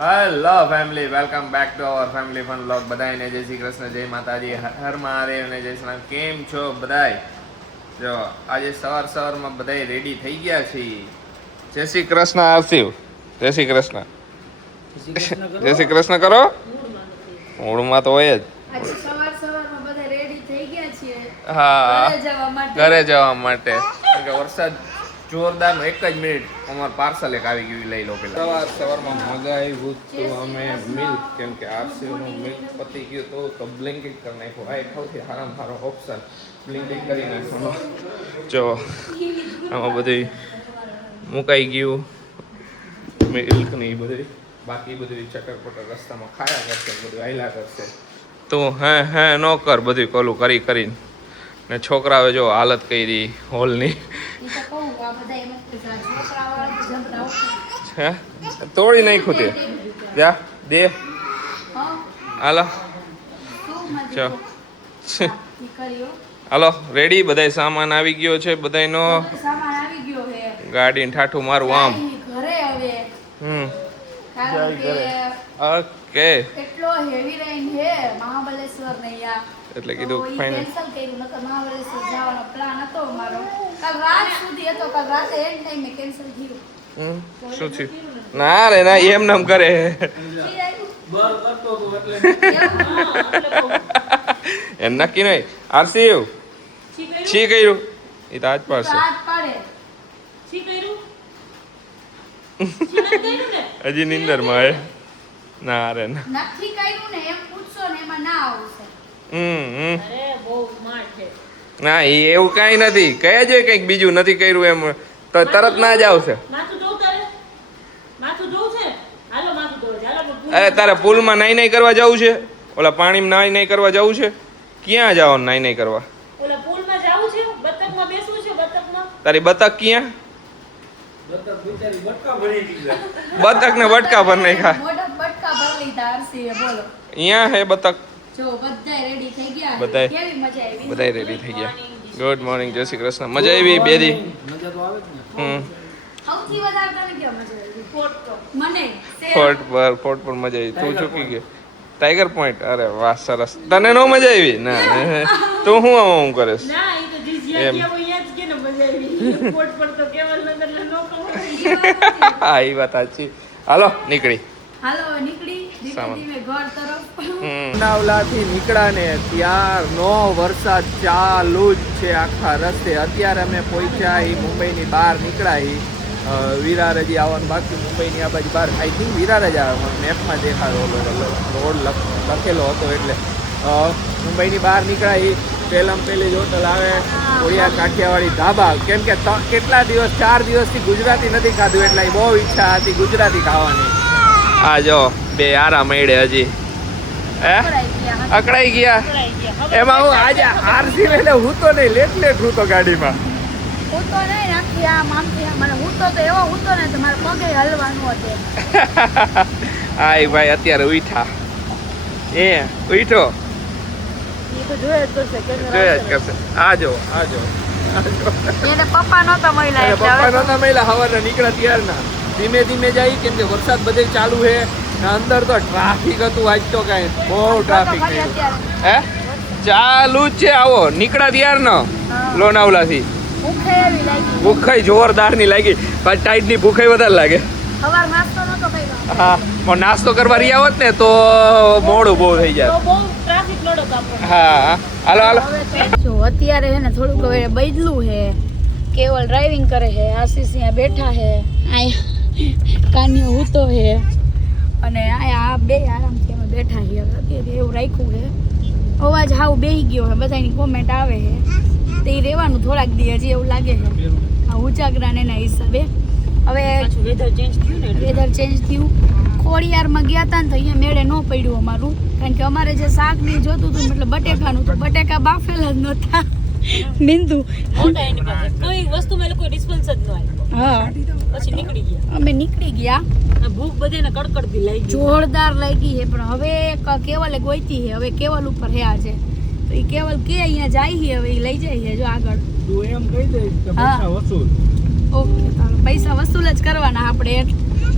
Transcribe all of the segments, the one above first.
Hello family, welcome back to our family fun vlog. બધાને જય શ્રી કૃષ્ણ, જય માતાજી, હર મહાદેવ ને જય શ્રી રામ. કેમ છો બધાય? જો આજે સવારમાં બધાય રેડી થઈ ગયા છીએ. જય શ્રી કૃષ્ણ આરસીવ, જય શ્રી કૃષ્ણ, જય શ્રી કૃષ્ણ કરો. મૂળમાં તો હોય જ. આજે સવારમાં બધા રેડી થઈ ગયા છીએ. હા, ઘરે જવા માટે. કે વરસાદ જોરદાર. એક જ મિનિટ, અમાર પાર્સલ એક આવી ગયું, લઈ લો પેલા. સવારમાં મગાવ્યું તો અમે મિલ્ક, કેમ કે આરસીનું મિલ્ક પતી ગયું તો બ્લિંકિંગ કરી નાખ્યું. આ એક સૌથી સારામાં સારો ઓપ્શન, બ્લિંકિંગ કરી નાખવાનો. જો આમાં બધું મુકાઈ ગયું મિલ્ક ને એ બધું. બાકી બધું ચટર રસ્તામાં ખાયા કરશે, બધું આયલા કરશે. તું હે ન કર બધું કોલું કરીને. ને છોકરાઓ જો હાલત કરી હોલની. હે તોડી નાખ્યું તે. જા દે હાલો. ચો હાલો, રેડી. બધાય સામાન આવી ગયો છે બધાયનો. ગાડીને ઠાઠું મારું આમ. ઓકે. એટલો હેવી રેઇન હે મહાબલેશ્વર ને યા. એટલે કીધું ફાઇનલ કેન્સલ કર્યું, નકર મહાબલેશ્વર જવાનો પ્લાન હતો મારો. કાલ રાત સુધી હતો, કાલ રાતે એન્ડ ટાઈમે કેન્સલ થયું. શું થયું? ના રે ના, એમ નામ કરે. એમ નક્કી નહીં. આરસીવ છી કર્યું એ તો આજ પાડશે. હજી નિંદરમાં હે. ના રે ના, નથી કર્યું ને એમ પૂછશો ને એમાં ના આવશે. અરે બહુ સ્માર્ટ છે. ના એવું કાંઈ નથી. કહે છે કંઈક બીજું નથી કર્યું એમ તો તરત ના જ આવશે. માથું ધોવું તારે? માથું ધોવું છે? હાલો માથું ધોવો છે. હાલો અરે તારે પુલમાં નાઈ કરવા જવું છે? ઓલા પાણીમાં નાઈ કરવા જવું છે? ક્યાં જવાનું નાઈ કરવા? ઓલા પુલમાં જાવું છે? બતકમાં બેસવું છે? બતકમાં? તારી બતક ક્યાં? બતક ને બટકા ભર નાખ્યા. મોઢા બટકા ભરી લીધા આરસીએ. બોલો અહીંયા હે બતક. જો બધાય રેડી થઈ ગયા. બધાય કેવી મજા આવી? બધાય રેડી થઈ ગયા. ગુડ મોર્નિંગ, જય શ્રી કૃષ્ણ. મજા આવી બે દી? સૌથી વધારે તને કેમ મજા આવી? મને ફોર્ટ પર મજા આવી. તું ચૂકી ગઈ. Tiger point. અરે વાહ, સરસ. તને નો મજા આવી? ના તું શું આમ કરેસ? ના ઈ તો જીજિયા ગયા હોય જ કે ને મજા આવી. કોટ પર તો કેવલ નગર નો કહો. હા એ વાત સાચી. હાલો નીકળી. હાલો નીકળી ધીમે ધીમે ઘર તરફ. નાવલાથી નીકળ્યા ને ત્યારનો વરસાદ ચાલુ જ છે આખા રસ્તે. અત્યારે અમે પહોંચ્યા એ મુંબઈની બહાર નીકળ્યા. વિરાર હજી આવવાનું બાકી. મુંબઈની આ બાજુ બહાર આઈ થિંક વિરાર જ આવે. મેપમાં દેખાયો રોડ લખેલો હતો એટલે. મુંબઈની બહાર નીકળ્યા. પહેલી જ હોટલ આવે ઓડિયા કાઠિયાવાડી ધાબા. કેમ કે કેટલા દિવસ 4 દિવસથી ગુજરાતી નથી ખાધું એટલે બહુ ઈચ્છા હતી ગુજરાતી ખાવાની. આ જો બે આરા મળે હજી. હે અકળાઈ ગયા. એમાં હું આજે આરસી એટલે હું તો નહીં, લેટ હું તો ગાડીમાં. હું તો નહીં નાખી આમ આમથી મને હું તો એવો હું તો ને તમારે પગે હલવાનું હતું. આય ભાઈ અત્યારે ઉઠા. ઉઠો જોયા જ કરશે. આજો એને પપ્પા નહોતા મળ્યા. પપ્પા નહોતા મળ્યા. હવારના નીકળ્યા ત્યારના. ધીમે ધીમે જાય કેમ કે વરસાદ બધે ચાલુ છે. અંદર તો ટ્રાફિક હતું આજ તો કઈ બહુ ટ્રાફિક હે ચાલુ જ છે. આવો નીકળ્યા ત્યારનો લોનાવલાથી. ભૂખાઈ જોરદાર ની લાગી. પાછી ટાઈટ ની ભૂખાઈ વધારે લાગે. સવાર નાસ્તો નહોતો કર્યો. હા પણ નાસ્તો કરવા રહ્યા હોત ને તો મોડું બહુ થઈ જાય. તો બહુ ટ્રાફિક લડો કાપો. હા હાલો જો અત્યારે હે ને થોડુંક હવે બદલું હે. કેવલ ડ્રાઇવિંગ કરે છે, આશીષ અહીંયા બેઠા છે, અહીંયા કાન્યો હૂતો છે અને અહીંયા આ બે આરામથી અમે બેઠા છીએ. અત્યારે એવું રાખ્યું છે. અવાજ હાવ બેહી ગયો છે. બધાની કોમેન્ટ આવે છે તે રહેવાનું થોડાક દી હજી એવું લાગે છે આ ઉજાગરાને એના હિસાબે. હવે વેધર ચેન્જ થયું ને વેધર ચેન્જ થયું. ખોડિયારમાં ગયા હતા ને તો અહીંયા મેળે ન પડ્યું અમારું. કારણ કે અમારે જે શાક નહીં જોતું હતું મતલબ બટેકાનું, તો બટેકા બાફેલા જ નહોતા. બિંદુ કોઈ વસ્તુમાં લોકો રિસ્પોન્સ જ ન આવ્યો. હા પછી નીકળી ગયા. અમે નીકળી ગયા. ભૂખ બધાને કડકડતી લાગી. જોરદાર લાગી છે. પણ હવે કેવલે ગોઈતી છે. હવે કેવલ ઉપર હે આજે તો એ કેવલ કે અહીંયા જાય છે. હવે એ લઈ જાય છે જો આગળ. તું એમ કહી દે કે પૈસા વસૂલ. ઓકે ચાલો પૈસા વસૂલ જ કરવાના આપણે.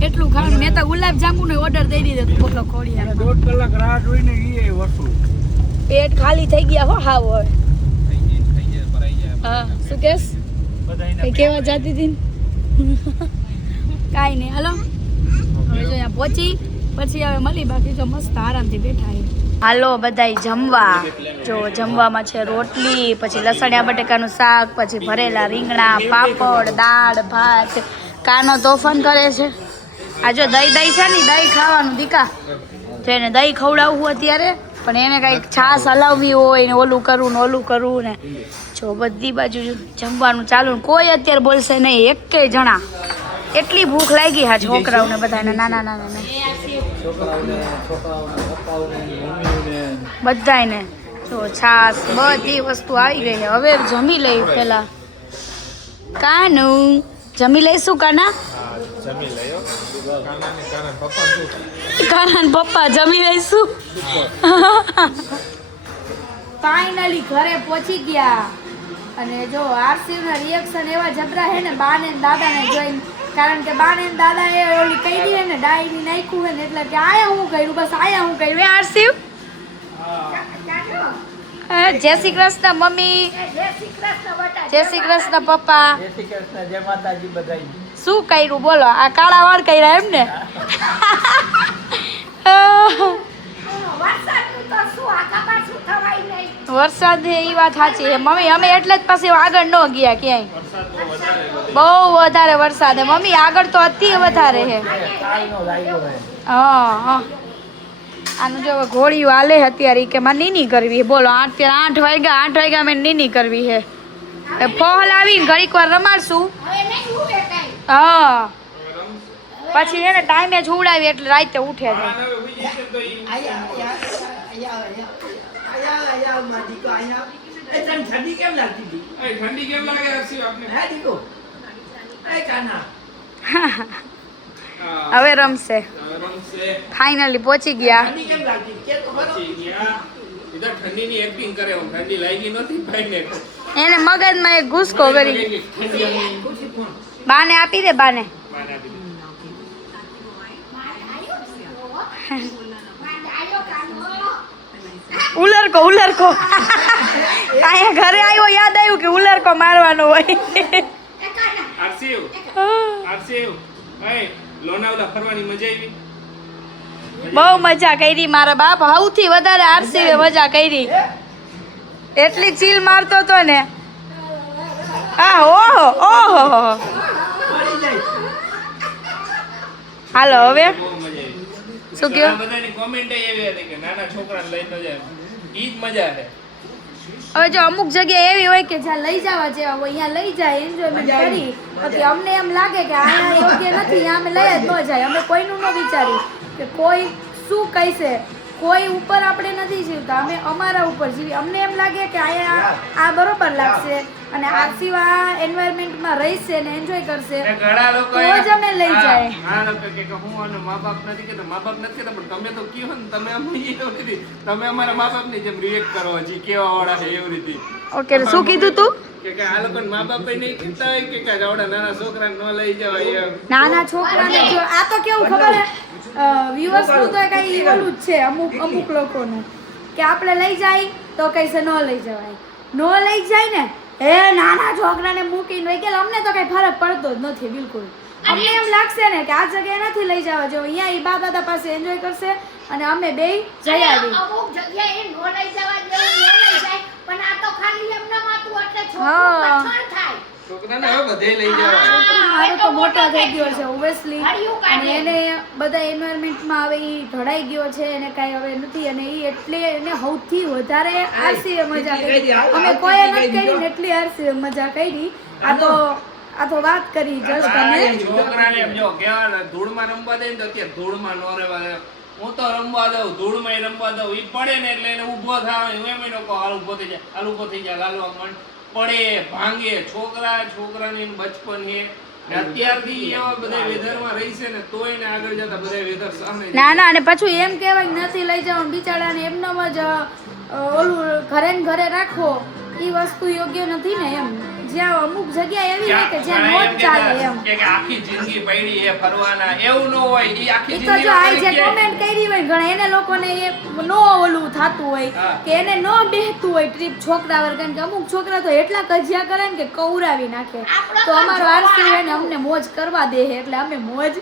એટલું ખાવાનું મેં તો ગુલાબ જાંબુનો ઓર્ડર દઈ દીધો તું બોલો ખોડિયા 1.5 કલાક રાહ જોઈને એ વસ્તુ પેટ ખાલી થઈ ગયા હો હાવ હવે હા શું કેસ કઈ કેવા જાતી હતી કાંઈ નહીં હાલો હવે જો અહીંયા પહોંચી પછી હવે મળી બાકી તો મસ્ત આરામથી બેઠા હાલો બધાય જમવા જો જમવામાં છે રોટલી પછી લસણિયા બટેકાનું શાક પછી ભરેલા રીંગણા પાપડ દાળ ભાત કાનો તોફાન કરે છે આ જો દહીં છે ને દહીં ખાવાનું દીકા જો એને દહીં ખવડાવવું અત્યારે પણ એને કંઈક છાશ હલાવવી હોય ને ઓલું કરવું ને જો બધી બાજુ જમવાનું ચાલુ ને કોઈ અત્યારે બોલશે નહીં એકેય જણા એટલી ભૂખ લાગી હા છોકરાઓને બધાને નાના બધાને જો છાશ બધી વસ્તુ આવી ગઈ છે હવે જમી લઈ પેલા કાનું જમી લઈશું કાના કાના પપ્પા જમી લઈશું ફાઇનલી ઘરે પહોંચી ગયા અને જો આરસીયુ ના રિએક્શન એવા જબરા હે ને બા ને દાદા ને જોઈને કારણ કે બા ને દાદા એ ઓલી કહી દી ને ડાઈ ની નાખ્યું હે ને એટલે કે આયા હું કર્યું બસ આયા હું કર્યું આરસીયુ જય શ્રી કૃષ્ણ મમ્મી જય શ્રી કૃષ્ણ પપ્પા જય શ્રી કૃષ્ણ જય માતાજી બધાય શું કર્યું બોલો આ કાળા વાળ કર્યા એમ ને વરસાદ એ વાત સાચી છે મમ્મી અમે એટલે જ પછી આગળ ન ગયા ક્યાંય બહુ વધારે વરસાદ છે મમ્મી આગળ તો અતિ વધારે છે હા આનું જો ઘોડીયું હાલે અત્યારે કે મારે નીની કરવી બોલો અત્યારે 8 વાગ્યા મેં નીની કરવી છે ફોહલ આવીને ઘડીક વાર રમાડશું હા પછી એને ટાઈમે જ ઉડાવી એટલે રાતે ઉઠે છે ઠંડી કેમ લાગતી હતી ઠંડી કેમ લાગે હર્ષિવ આપને હે દીકો એ કાના હવે રમશે ફાઇનલી પહોંચી ગયા ઠંડી કેમ લાગતી કે તો ખરો ઇધર ઠંડીની એક્ટિંગ કરે હું ઠંડી લાગી નથી ભાઈને એને મગજમાં એક ગુસ્કો કરી બાને આપી દે બાને ઉલરકો અહીંયા ઘરે આવ્યો યાદ આવ્યું કે ઉલરકો મારવાનો હોય આરસીવ લોનાવલા ફરવાની મજા આવી બહુ મજા કરી મારા બાપ સૌથી વધારે આરસીએ મજા કરી એટલી ચીલ મારતો તો ને હા ઓહો હાલો હવે શું કયો બધાની કોમેન્ટ એવી હતી કે નાના છોકરાને લઈને જાય ઈ જ મજા છે હવે જો અમુક જગ્યા એવી હોય કે જ્યાં લઈ જવા જેવા હોય અહીંયા લઈ જાય એન્જોયમેન્ટ કરી પછી અમને એમ લાગે કે અહીંયા યોગ્ય નથી અહીંયા અમે લઈ જ ન જાય અમે કોઈનું ન વિચારી કે કોઈ શું કહેશે કોઈ ઉપર આપણે નથી જીવતા અમે અમારા ઉપર જીવી અમને એમ લાગે કે અહીંયા આ બરોબર લાગશે અને આરસીવા એન્વાયરમેન્ટમાં રહીશે ને એન્જોય કરશે ઘણા લોકો તો જ અમે લઈ જાય ઘણા લોકો કે હું અને મા બાપ નથી કહેતા પણ તમે તો કયો ને તમે અમને એવું નથી તમે અમારા મા બાપની જેમ રિએક્ટ કરો હજી કેવા વાળા છે એવી રીતે ઓકે શું કીધું તું કે આ લોકો મા બાપ નહીં કહેતા હોય કે આવડા નાના છોકરાને ન લઈ જવાય એમ નાના છોકરાને જો આ તો કેવું ખબર હે વ્યુઅર્સ નું તો કઈ ઓલું જ છે અમુક લોકોનું કે આપણે લઈ જાય તો કઈસે ન લઈ જવાય ન લઈ જાય ને એ નાના છોકરાને મૂકીને વહી ગયા અમને તો કઈ ફરક પડતો જ નથી બિલકુલ અમને એમ લાગશે ને કે આ જગ્યાએ નથી લઈ જવા જો અહીંયા ઈ બા દાદા પાસે એન્જોય કરશે અને અમે બે જઈ આવી અમુક જગ્યાએ નો લઈ જવા જેવું ન લઈ જાય પણ આ તો ખાલી એમને માતું એટલે હા. છોકરું પથ્થર થાય છોકરાને હવે બધે લઈ જવાય મારો તો મોટો થઈ ગયો છે ઓબ્વિયસલી અને એને બધા એન્વાયરમેન્ટમાં હવે ઈ ઢળાઈ ગયો છે એને કાંઈ હવે નથી અને ઈ એટલે એને સૌથી વધારે આરસીએ મજા કરી અમે કોઈએ નથી કરી ને એટલી આરસીએ મજા કરી આ તો વાત કરી જસ્ટ અમે છોકરાને એમ જો કેવા ધૂળમાં રમવા દે ને તો કે ધૂળમાં ન રહેવા દે હું તો રમવા દઉં ધૂળમાં રમવા દઉં ઈ પડે ને એટલે એને ઊભો થાય હું એમ નો કહો હાલ ઊભો થઈ જાય લાલવા મન પડે ભાંગે છોકરાની બચપન છે ને અત્યારથી એવા બધા વેધરમાં રહી છે ને તોય ને આગળ જતા બધા વેધર સામે ના અને પછી એમ કહેવાય નથી લઈ જવાનું બિચારાને એમનામ જ ઓલું ઘરે ને ઘરે રાખો ઈ વસ્તુ યોગ્ય નથી ને એમ જ્યાં અમુક જગ્યા એવી હોય કે જ્યાં ઘણા નો જ ચાલે એમ કે આખી જિંદગી પડી એ ફરવાના એવું ન હોય ઈ આખી ઈ તો જો આ જે જિંદગી કોમેન્ટ કરી હોય ઘણા એને લોકોને એ નો ઓલું થતું હોય હા. કે એને નો બેહતું હોય ટ્રીપ છોકરા વર કારણ કે અમુક છોકરા તો એટલા કજિયા કરે ને કે કૌરાવી નાખે તો અમારો આરસી એને અમને મોજ કરવા દે છે એટલે અમે મોજ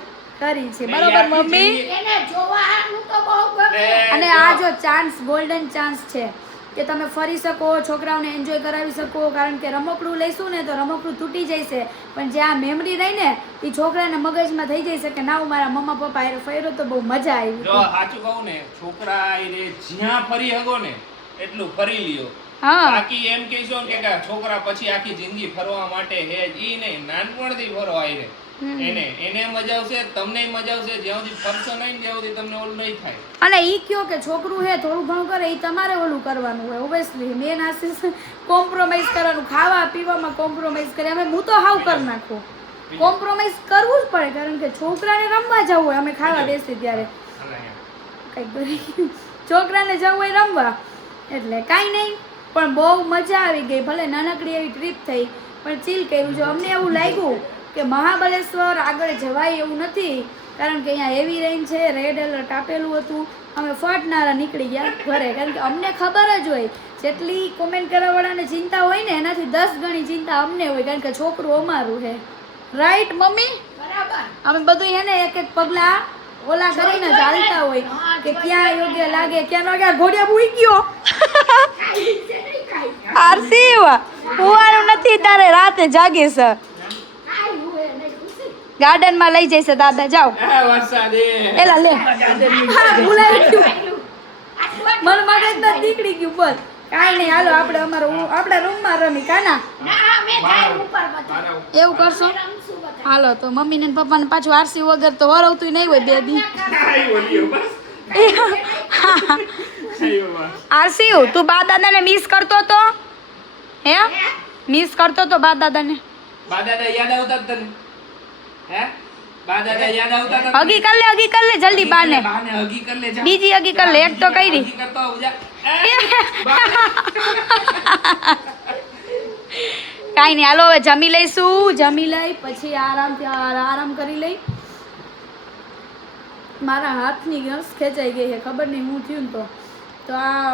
કરી છે બરોબર મમ્મી એને જોવાનું તો બહુ ગમે. અને આ જો ચાન્સ ગોલ્ડન ચાન્સ છે કે તમે ફરી શકો છોકરાઓને એન્જોય કરાવી શકો કારણ કે રમકડું લઈશું ને તો રમકડું તૂટી જશે પણ જે આ મેમરી રહી ને એ છોકરાને મગજમાં થઈ જશે કે ના હું મારા મમ્મા પપ્પા હારે ફર્યો તો બહુ મજા આવી જો સાચું કહું ને છોકરા આઈને જ્યાં ફરી હગો ને એટલું ફરી લ્યો હા બાકી એમ કહીશો ને કે છોકરા પછી આખી જિંદગી ફરવા માટે હે ઈ નહીં નાનપણથી ફરો આઈને એને મજા આવશે તમને મજા આવશે જ્યાં સુધી ફરશો નહીં ત્યાં સુધી તમને ઓલું નહીં થાય અને ઈ કયો કે છોકરું હે થોડું ઘણું કરે ઈ તમારે ઓલું કરવાનું હોય ઓબ્વિયસલી મેન આશીષ કોમ્પ્રોમાઇઝ કરવાનું ખાવા પીવામાં કોમ્પ્રોમાઇઝ કરે અમે હું તો હાવ કરી નાખું કોમ્પ્રોમાઇઝ કરવું જ પડે કારણ કે છોકરાને રમવા જવું હોય અમે ખાવા બેસી ત્યારે કંઈક છોકરાને જવું હોય રમવા એટલે કાંઈ નહીં પણ બહુ મજા આવી ગઈ ભલે નાનકડી એવી ટ્રીપ થઈ પણ ચીલ કર્યું છે અમને એવું લાગ્યું કે મહાબળેશ્વર આગળ જવાય એવું નથી કારણ કે અહીંયા હેવી રેન્જ છે રેડ એલર્ટ આપેલું હતું અમે ફટનારા નીકળી ગયા ઘરે કારણ કે અમને ખબર જ હોય જેટલી કોમેન્ટ કરવાવાળાને ચિંતા હોય ને એનાથી 10 ગણી ચિંતા અમને હોય કારણ કે છોકરું અમારું છે રાઈટ મમ્મી બરાબર. અમે બધું એને એક એક પગલા ઓલા કરીને ચાલતા હોય કે ક્યાં યોગ્ય લાગે ક્યાં ન લાગે ઘોડિયા ભૂઈ ગયો ખાઈ છે નહીં ખાઈ. આરસી હુવાનું નથી તારે રાતે જાગી છે ખાઈ હોય નહીં ખુશી. ગાર્ડન માં લઈ જઈશે દાદા જાઓ વરસાદે એલા લે હા ભૂલાઈ ગયું મન મગજ માં નીકળી ગયું બસ કાઈ નહીં હાલો આપણે આપણા રૂમ માં રમી કાના ના અમે જાય ઉપર બધા. એવું કરશો રમશું બધા. હાલો તો મમ્મી ને પપ્પા ને પાછું આરસી વગર તો વરવતું નહીં હોય 2 દી આરસી તું બા દાદા ને મિસ કરતો તો હે મિસ કરતો તો બા દાદા ને બા દાદા યાદ આવતા જ તને હે બા દાદા યાદ આવતા તને હગી કર લે જલ્દી બાને બાને હગી કર લે જા બીજી હગી કર લે એક તો કરી હગી કરતો આવ જા કાઈ નહીં હાલો હવે જમી લઈશું જમી લઈ પછી આરામથી આરામ કરી લઈ મારા હાથની ગસ ખેંચાઈ ગઈ છે ખબર નહીં હું થયું ને તો આ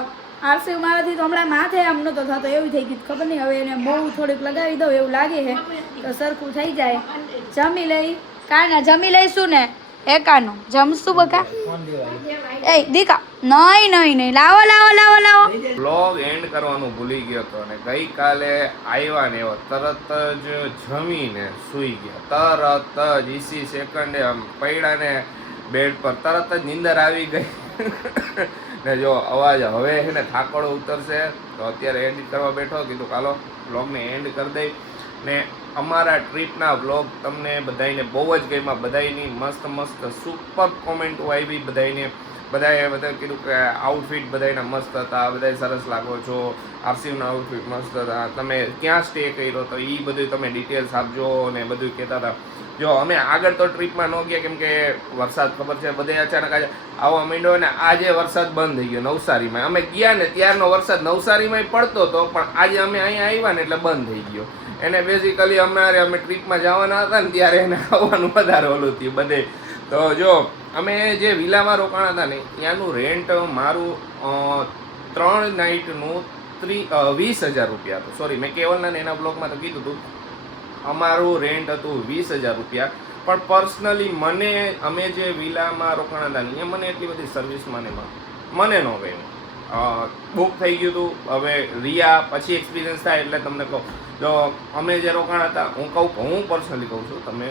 આરસી મારાથી તો હમણાં માથે આમ નતો થતો એવું થઈ ગયું ખબર નહીં હવે એને બહુ થોડીક લગાવી દઉં એવું લાગે છે તો સરખું થઈ જાય જમી લઈ કાના જમી લઈશું ને એકાનું જમશું બકા એ દીકા નહીં લાવો બ્લોગ એન્ડ કરવાનું ભૂલી ગયો હતો અને ગઈકાલે આવ્યા ને એવો તરત જ જમીને સૂઈ ગયા તરત જ ઈસી સેકન્ડે આમ પડ્યા ને બેડ પર તરત જ નીંદર આવી ગઈ ને જો અવાજ હવે છે ને થાકડો ઉતરશે તો અત્યારે એડિટ કરવા બેઠો કીધું ચાલો બ્લોગને એન્ડ કરી દઈ ને અમારા ટ્રીપના બ્લોગ તમને બધાને બહુ જ ગમ્યા બધાની મસ્ત સુપર કોમેન્ટો આવી બધાએ કીધું કે આઉટફિટ બધાના મસ્ત હતા બધાય સરસ લાગો છો આરસીયુના આઉટફિટ મસ્ત હતા તમે ક્યાં સ્ટે કર્યો તો એ બધું તમે ડિટેલ્સ આપજો ને બધું કહેતા હતા જો અમે આગળ તો ટ્રીપમાં ન ગયા કેમ કે વરસાદ ખબર છે બધે અચાનક આજે આવવા માંડ્યો ને આજે વરસાદ બંધ થઈ ગયો નવસારીમાં અમે ગયા ને ત્યારનો વરસાદ નવસારીમાં પડતો હતો પણ આજે અમે અહીંયા આવ્યા ને એટલે બંધ થઈ ગયો એને બેઝિકલી અમે ટ્રીપમાં જવાના હતા ને ત્યારે એને આવવાનું વધારે ઓલું થયું બધે તો જો અમે જે વિલામાં રોકાણા હતા ને ત્યાંનું રેન્ટ મારું 3 નાઇટનું 20,000 રૂપિયા હતું સોરી મેં કેવલના એના બ્લોગમાં તો કીધું હતું અમારું રેન્ટ હતું 20,000 રૂપિયા પણ પર્સનલી અમે જે વિલામાં રોકાણા હતા ને મને એટલી બધી સર્વિસમાં મને ન ગયું બુક થઈ ગયું હતું હવે રિયા પછી એક્સપિરિયન્સ થાય એટલે તમને કહું જો અમે જે રોકાણા હતા હું પર્સનલી કહું છું તમે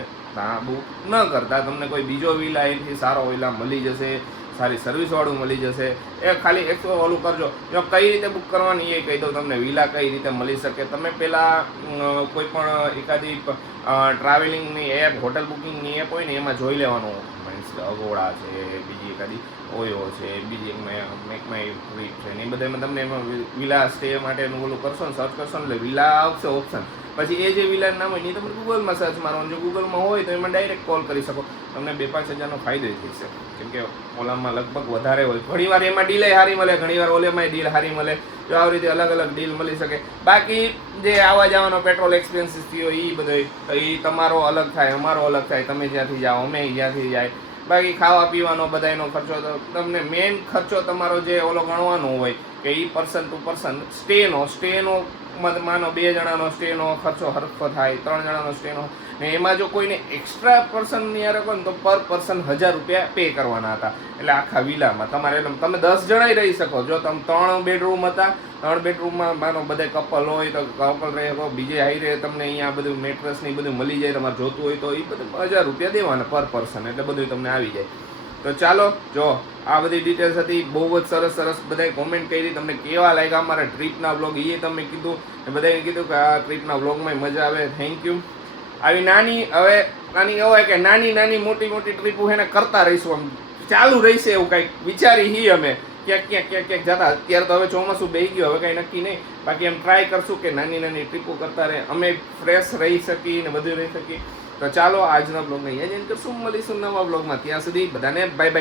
બુક ન કરતા તમને કોઈ બીજો વિલા એથી સારો વિલા મળી જશે સારી સર્વિસવાળું મળી જશે એ ખાલી એક ઓલું કરજો જો કઈ રીતે બુક કરવાની એ કહી દઉં તમને વિલા કઈ રીતે મળી શકે તમે પહેલાં કોઈ પણ એકાદી ટ્રાવેલિંગની એપ હોટલ બુકિંગની એપ હોય ને એમાં જોઈ લેવાનું મીન્સ અગોડા છે બીજી એકાદી ઓયો છે બીજી મેક માય ટ્રીપ છે ને એ બધામાં તમને એમાં વિલા સ્ટે માટેનું ઓલું કરશો ને સર્ચ કરશો ને એટલે વિલા આવશે ઓપ્શન પછી એ જે વિલાનું નામ હોય એ તમે ગૂગલમાં સર્ચ મારો, જો ગૂગલમાં હોય તો એમાં ડાયરેક્ટ કોલ કરી શકો, તમને 2-5 હજારનો ફાયદો થઈ શકે. કેમ કે ઓલામાં લગભગ વધારે હોય, ઘણીવાર એમાં ડીલે સારી મળે, ઘણીવાર ઓલેમાં ડીલ સારી મળે, જો આવી રીતે અલગ અલગ ડીલ મળી શકે. બાકી જે આવવા જવાનો પેટ્રોલ એક્સપેન્સીસ થયો એ બધો એ તમારો અલગ થાય, અમારો અલગ થાય, તમે જ્યાંથી જાઓ અમે જ્યાંથી જાય. બાકી ખાવા પીવાનો બધાનો ખર્ચો તો તમને મેઇન ખર્ચો તમારો જે ઓલો ગણવાનો હોય કે એ પર્સન ટુ પર્સન સ્ટેનો માનો 2 જણાનો સ્ટેનો ખર્ચો હરખો થાય, 3 જણાનો સ્ટેનો, ને એમાં જો કોઈને એક્સ્ટ્રા પર્સનની યાર ને તો પર પર્સન 1000 રૂપિયા પે કરવાના હતા. એટલે આખા વિલામાં તમારે તમે 10 જણાય રહી શકો. જો તમે 3 બેડરૂમ હતા, 3 બેડરૂમમાં માનો બધા કપલ હોય તો કપલ રહે, બીજે હાઈ તમને અહીંયા બધું મેટ્રેસ ને બધું મળી જાય, તમારે જોતું હોય તો એ બધું 1000 રૂપિયા દેવાના પર પર્સન, એટલે બધું તમને આવી જાય. તો ચાલો, જો આ બધી ડિટેલ્સ હતી, બહુ જ સરસ બધાએ કોમેન્ટ કરી, તમને કેવા લાગ્યા અમારા ટ્રીપના વ્લોગ એ તમે કીધું, બધાએ કીધું કે આ ટ્રીપના વ્લોગમાં મજા આવે. Thank you. આવી નાની કહેવાય કે નાની મોટી ટ્રીપો એને કરતા રહીશું, આમ ચાલુ રહેશે એવું કંઈક વિચારી અમે ક્યાંક જતા. અત્યારે તો હવે ચોમાસું બેસી ગયું, હવે કંઈ નક્કી નહીં, બાકી એમ ટ્રાય કરશું કે નાની ટ્રીપો કરતા રહે, અમે ફ્રેશ રહી શકીએ ને બધું રહી શકીએ. તો ચાલો આજના બ્લોગને અહીંયા જ એન્ડ કરશું, મળીશું નવા બ્લોગમાં. ત્યાં સુધી બધાને બાય બાય.